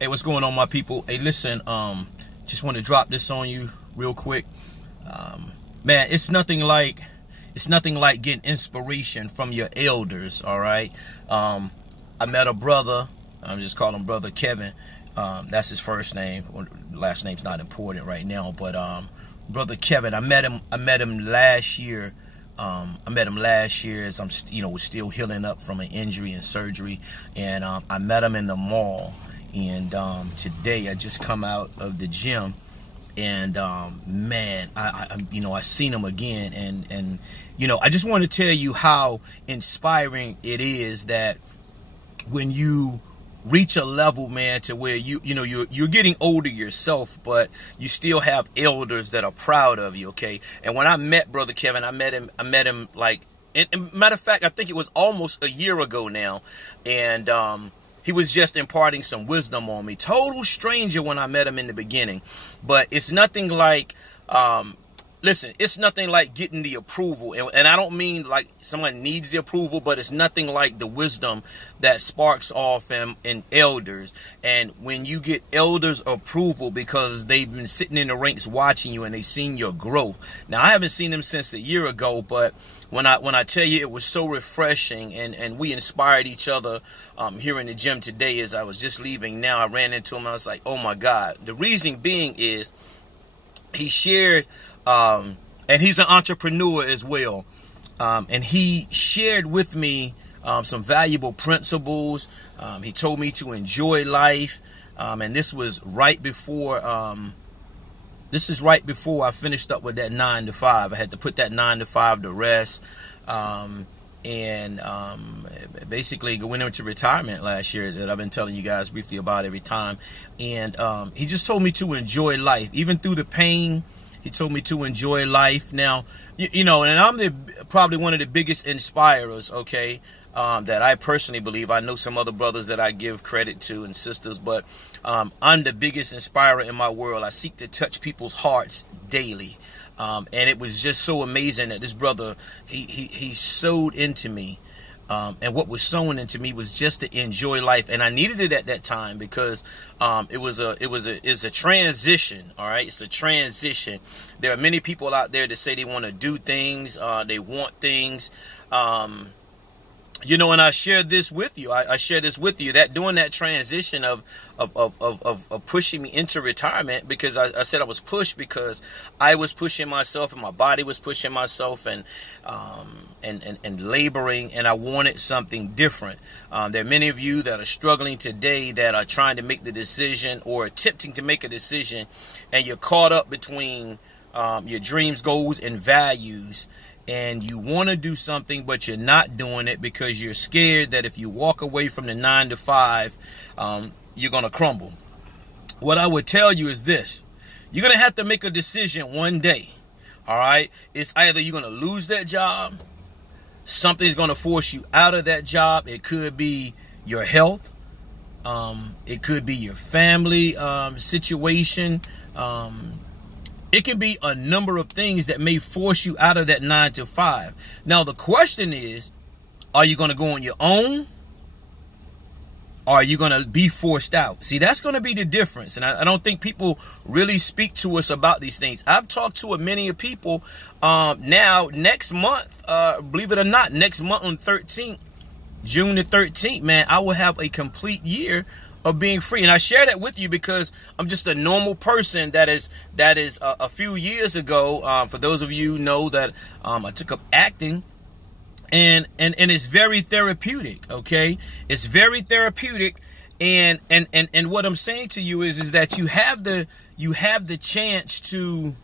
Hey, what's going on, my people? Hey, listen, just want to drop this on you real quick. Man, it's nothing like getting inspiration from your elders, all right? I met a brother, I'm just calling him Brother Kevin. That's his first name. Last name's not important right now, but Brother Kevin, I met him last year. As I'm, was still healing up from an injury and surgery, and I met him in the mall. And today I just come out of the gym, and man, I seen him again, and I just want to tell you how inspiring it is that when you reach a level, man, to where you're getting older yourself, but you still have elders that are proud of you, okay? And when I met Brother Kevin, I met him like, and matter of fact, I think it was almost a year ago now, and he was just imparting some wisdom on me. Total stranger when I met him in the beginning, but it's nothing like, listen, it's nothing like getting the approval. And I don't mean like someone needs the approval, but it's nothing like the wisdom that sparks off in elders. And when you get elders' approval because they've been sitting in the ranks watching you and they've seen your growth. Now, I haven't seen them since a year ago, but when I tell you it was so refreshing, and we inspired each other here in the gym today as I was just leaving now, I ran into him and I was like, oh my God. The reason being is he shared, and he's an entrepreneur as well, and he shared with me some valuable principles. He told me to enjoy life, and this was right before I finished up with that 9 to 5. I had to put that 9 to 5 to rest, and basically went into retirement last year that I've been telling you guys briefly about every time. And he just told me to enjoy life, even through the pain. He told me to enjoy life. Now, and I'm probably one of the biggest inspirers, okay, that I personally believe. I know some other brothers that I give credit to and sisters, but I'm the biggest inspirer in my world. I seek to touch people's hearts daily. And it was just so amazing that this brother, he sowed into me. And what was sown into me was just to enjoy life, and I needed it at that time because it's a transition. All right, it's a transition. There are many people out there that say they want to do things, they want things, and I share this with you. I share this with you, that during that transition of pushing me into retirement, because I said I was pushed because I was pushing myself and my body was pushing myself and laboring, and I wanted something different. There are many of you that are struggling today that are trying to make the decision or attempting to make a decision, and you're caught up between your dreams, goals, and values. And you want to do something, but you're not doing it because you're scared that if you walk away from the 9 to 5, you're going to crumble. What I would tell you is this. You're going to have to make a decision one day. All right. It's either you're going to lose that job. Something's going to force you out of that job. It could be your health. It could be your family situation. It can be a number of things that may force you out of that 9 to 5. Now, the question is, are you going to go on your own? Or are you going to be forced out? See, that's going to be the difference. And I don't think people really speak to us about these things. I've talked to many people now next month, believe it or not, next month on June the 13th, man, I will have a complete year of being free. And I share that with you because I'm just a normal person that is a few years ago. For those of you who know that I took up acting, and it's very therapeutic. Okay, it's very therapeutic. And what I'm saying to you is that you have the chance to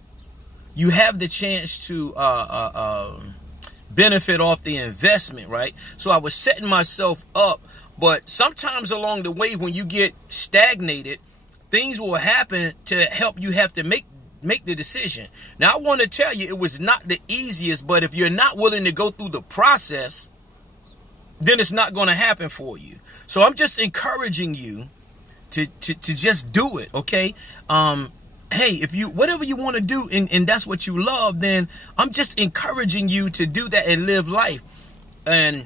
benefit off the investment, right? So I was setting myself up. But sometimes along the way, when you get stagnated, things will happen to help you have to make the decision. Now, I want to tell you, it was not the easiest, but if you're not willing to go through the process, then it's not going to happen for you. So I'm just encouraging you to just do it, okay? Hey, if you, whatever you want to do, and that's what you love, then I'm just encouraging you to do that and live life. And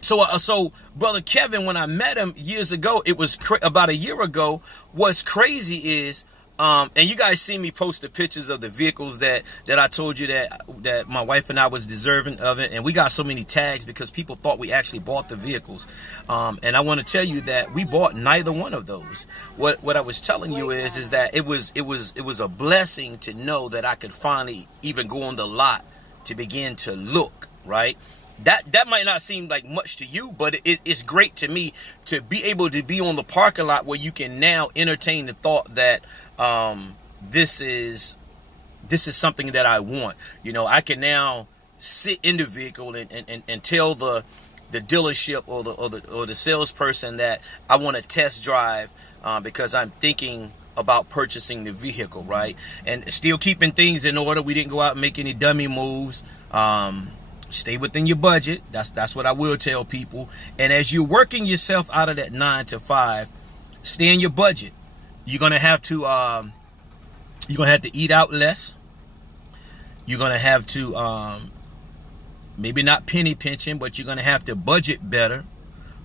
So brother Kevin, when I met him years ago, it was about a year ago. What's crazy is, and you guys see me post the pictures of the vehicles that I told you that my wife and I was deserving of it, and we got so many tags because people thought we actually bought the vehicles. And I want to tell you that we bought neither one of those. What I was telling you is that it was a blessing to know that I could finally even go on the lot to begin to look, right? That might not seem like much to you, but it's great to me to be able to be on the parking lot where you can now entertain the thought that this is something that I want. You know, I can now sit in the vehicle and tell the dealership or the salesperson that I want to test drive because I'm thinking about purchasing the vehicle, right? And still keeping things in order. We didn't go out and make any dummy moves. Stay within your budget. That's what I will tell people. And as you're working yourself out of that 9 to 5, stay in your budget. You're gonna have to eat out less. You're gonna have to maybe not penny pinching, but you're gonna have to budget better.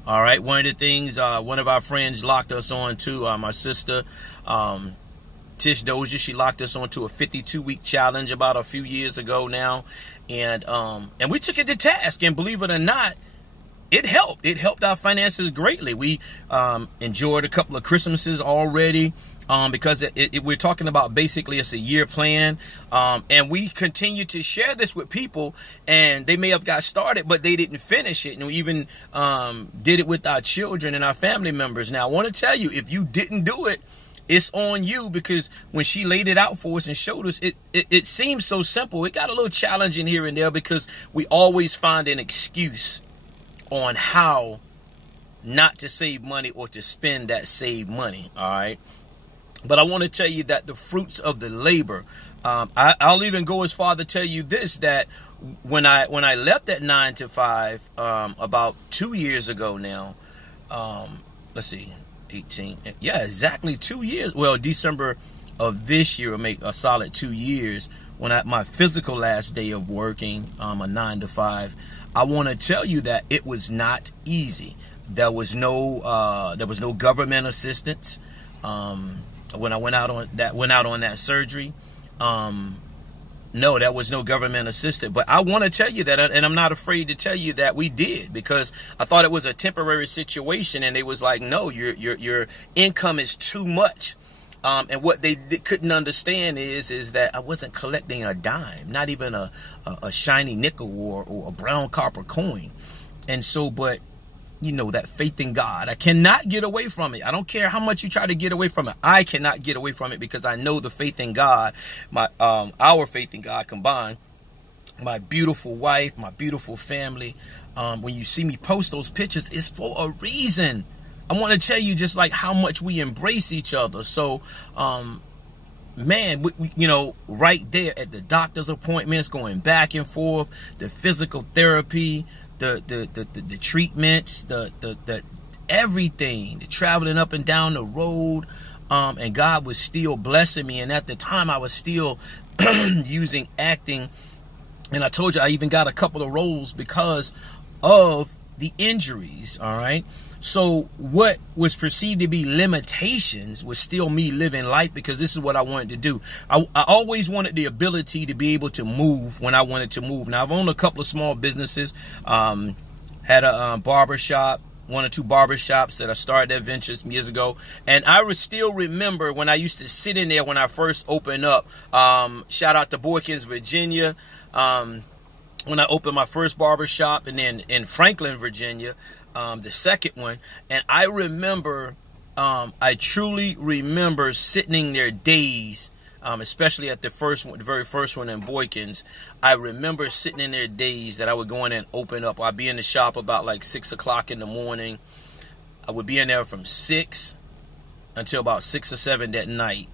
All right. One of the things one of our friends locked us on to, my sister Tish Dozier, she locked us onto a 52-week challenge about a few years ago now. And we took it to task, and believe it or not, it helped. It helped our finances greatly. We enjoyed a couple of Christmases already because we're talking about basically it's a year plan. And we continue to share this with people, and they may have got started, but they didn't finish it. And we even did it with our children and our family members. Now, I want to tell you, if you didn't do it, it's on you, because when she laid it out for us and showed us, it seems so simple. It got a little challenging here and there because we always find an excuse on how not to save money or to spend that saved money. All right. But I want to tell you that the fruits of the labor, I'll even go as far to tell you this, that when I left that 9 to 5 about 2 years ago now, let's see, 18, yeah, exactly 2 years. Well, December of this year will make a solid 2 years. When my physical last day of working a 9 to 5, I want to tell you that it was not easy. There was no government assistance when I went out on that surgery. No, there was no government assistance. But I want to tell you that, and I'm not afraid to tell you that we did, because I thought it was a temporary situation, and they was like, no, your income is too much. And what they couldn't understand is that I wasn't collecting a dime, not even a shiny nickel or a brown copper coin. And so, but you know, that faith in God, I cannot get away from it. I don't care how much you try to get away from it. I cannot get away from it, because I know the faith in God, our faith in God combined, my beautiful wife, my beautiful family. When you see me post those pictures, it's for a reason. I want to tell you just like how much we embrace each other. So, man, you know, right there at the doctor's appointments, going back and forth, the physical therapy, the treatments, the everything, the traveling up and down the road, and God was still blessing me. And at the time, I was still using acting, and I told you I even got a couple of roles because of the injuries. All right. So what was perceived to be limitations was still me living life, because this is what I wanted to do. I always wanted the ability to be able to move when I wanted to move. Now, I've owned a couple of small businesses, had a barber shop, 1 or 2 barber shops that I started that ventures years ago. And I still remember when I used to sit in there when I first opened up. Shout out to Boykins, Virginia. When I opened my first barber shop, and then in Franklin, Virginia, the second one. And I remember, I truly remember sitting there days, especially at the very first one in Boykins. I remember sitting in there days that I would go in and open up. I'd be in the shop about like 6 o'clock in the morning. I would be in there from 6 until about 6 or 7 that night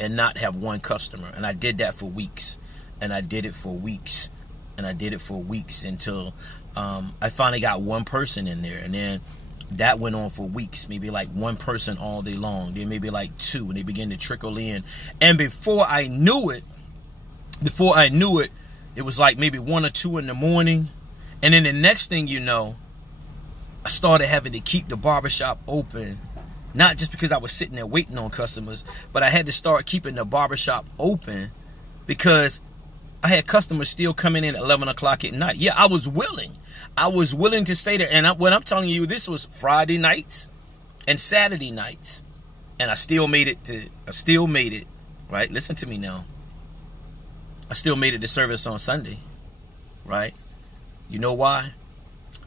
and not have one customer. And I did that for weeks. And I did it for weeks. And I did it for weeks until I finally got one person in there. And then that went on for weeks, maybe like one person all day long. Then maybe like 2, and they began to trickle in. And before I knew it, it was like maybe 1 or 2 in the morning. And then the next thing you know, I started having to keep the barbershop open, not just because I was sitting there waiting on customers, but I had to start keeping the barbershop open because I had customers still coming in at 11 o'clock at night. Yeah, I was willing. I was willing to stay there. And when I'm telling you, this was Friday nights and Saturday nights. And I still made it, right? Listen to me now. I still made it to service on Sunday, right? You know why?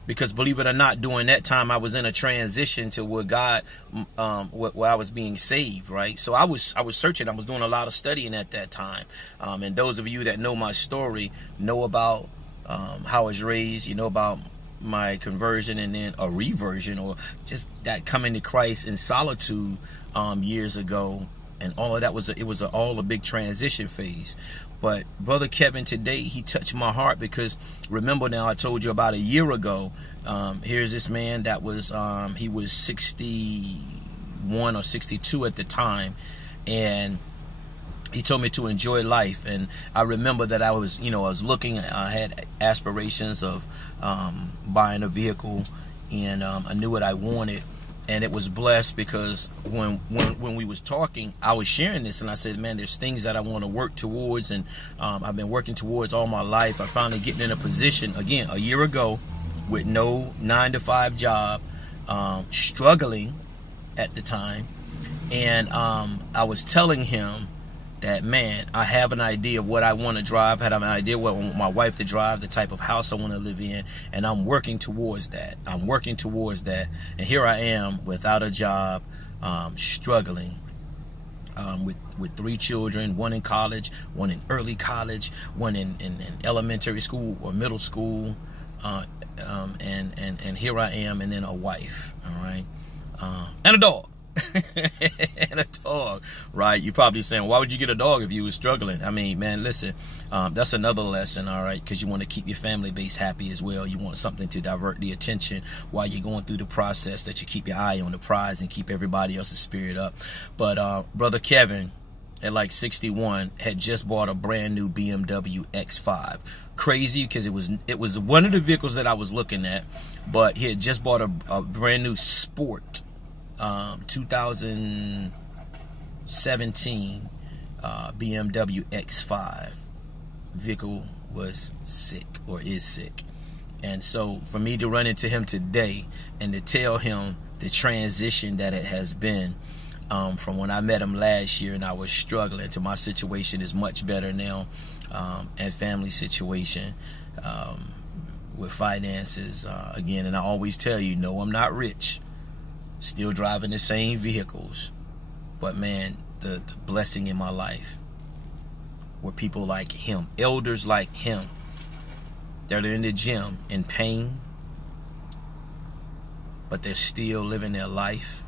Because believe it or not, during that time, I was in a transition to where God, where I was being saved, right? So I was searching. I was doing a lot of studying at that time. And those of you that know my story know about how I was raised. You know about my conversion and then a reversion, or just that coming to Christ in solitude years ago. And all of that was all a big transition phase. But Brother Kevin today, he touched my heart because remember now, I told you about a year ago, here's this man that was, he was 61 or 62 at the time. And he told me to enjoy life. And I remember that I was looking, I had aspirations of buying a vehicle, and I knew what I wanted. And it was blessed because when we was talking, I was sharing this, and I said, man, there's things that I want to work towards, and I've been working towards all my life. I finally getting in a position, again, a year ago, with no 9-to-5 job, struggling at the time. And I was telling him that, man, I have an idea of what I want to drive. I have an idea what I want my wife to drive, the type of house I want to live in, and I'm working towards that. I'm working towards that. And here I am without a job, struggling with 3 children, one in college, one in early college, one in elementary school or middle school, and here I am, and then a wife, all right, and a dog. And a dog, right? You're probably saying, why would you get a dog if you were struggling? I mean, man, listen, that's another lesson, all right, because you want to keep your family base happy as well. You want something to divert the attention while you're going through the process, that you keep your eye on the prize and keep everybody else's spirit up. But Brother Kevin, at like 61, had just bought a brand new BMW X5. Crazy, because it was one of the vehicles that I was looking at, but he had just bought a brand new sport 2017 BMW X5. Vehicle was sick, or is sick. And so for me to run into him today and to tell him the transition that it has been, from when I met him last year and I was struggling, to my situation is much better now, and family situation, with finances, again. And I always tell you, no, I'm not rich, still driving the same vehicles, but man, the blessing in my life were people like him, elders like him, that are in the gym in pain, but they're still living their life.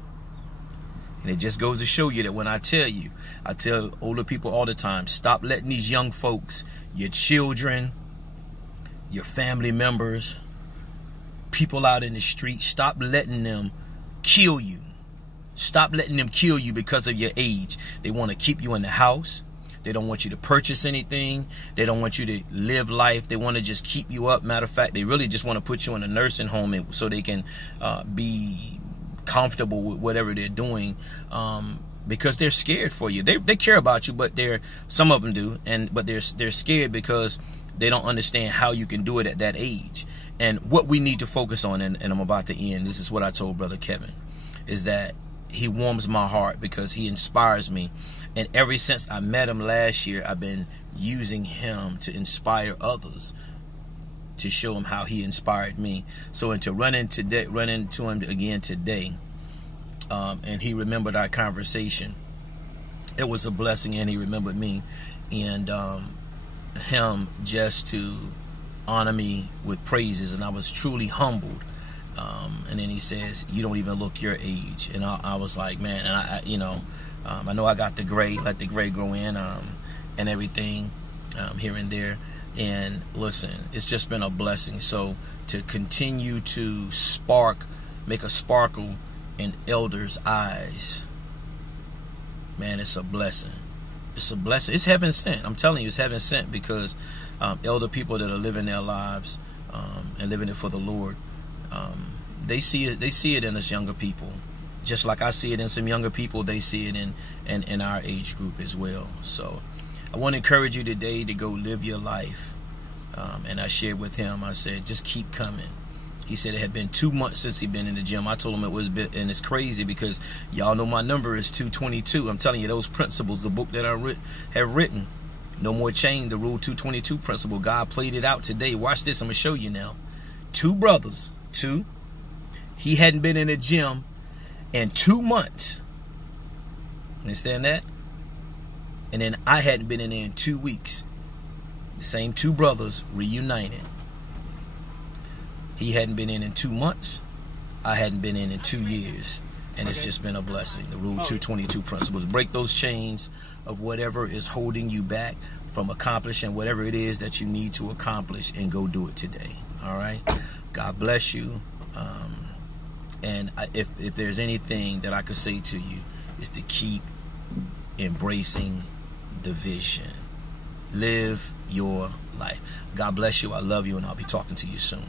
And it just goes to show you that when I tell older people all the time, stop letting these young folks, your children, your family members, people out in the street, stop letting them kill you. Stop letting them kill you because of your age. They want to keep you in the house. They don't want you to purchase anything. They don't want you to live life. They want to just keep you up. Matter of fact, they really just want to put you in a nursing home so they can be comfortable with whatever they're doing, because they're scared for you. They care about you, but some of them do, but they're scared because they don't understand how you can do it at that age. And what we need to focus on, and I'm about to end, this is what I told Brother Kevin, is that he warms my heart because he inspires me. And ever since I met him last year, I've been using him to inspire others, to show him how he inspired me. So, and to run into him again today, and he remembered our conversation. It was a blessing, and he remembered me. And him just to honor me with praises, and I was truly humbled. And then he says, you don't even look your age. And I was like, man, and I know I got the gray, let the gray grow in, and everything, here and there. And listen, it's just been a blessing. So to continue to make a sparkle in elders' eyes, man, it's a blessing. It's a blessing. It's heaven sent. I'm telling you, it's heaven sent, because elder people that are living their lives and living it for the Lord, they see it in us younger people. Just like I see it in some younger people, they see it in our age group as well. So I want to encourage you today to go live your life. And I shared with him, I said, just keep coming. He said it had been 2 months since he'd been in the gym. I told him it was bit, and it's crazy because y'all know my number is 222. I'm telling you, those principles, the book that I have written, No More Chain, the Rule 222 principle, God played it out today. Watch this, I'm going to show you now. 2 brothers, he hadn't been in the gym in 2 months. Understand that? And then I hadn't been in there in 2 weeks. The same 2 brothers reunited. He hadn't been in 2 months. I hadn't been in 2 years. And it's just been a blessing. The Rule 222 principles. Break those chains of whatever is holding you back from accomplishing whatever it is that you need to accomplish, and go do it today. All right? God bless you. And if there's anything that I could say to you, is to keep embracing the vision. Live your life. God bless you. I love you, and I'll be talking to you soon.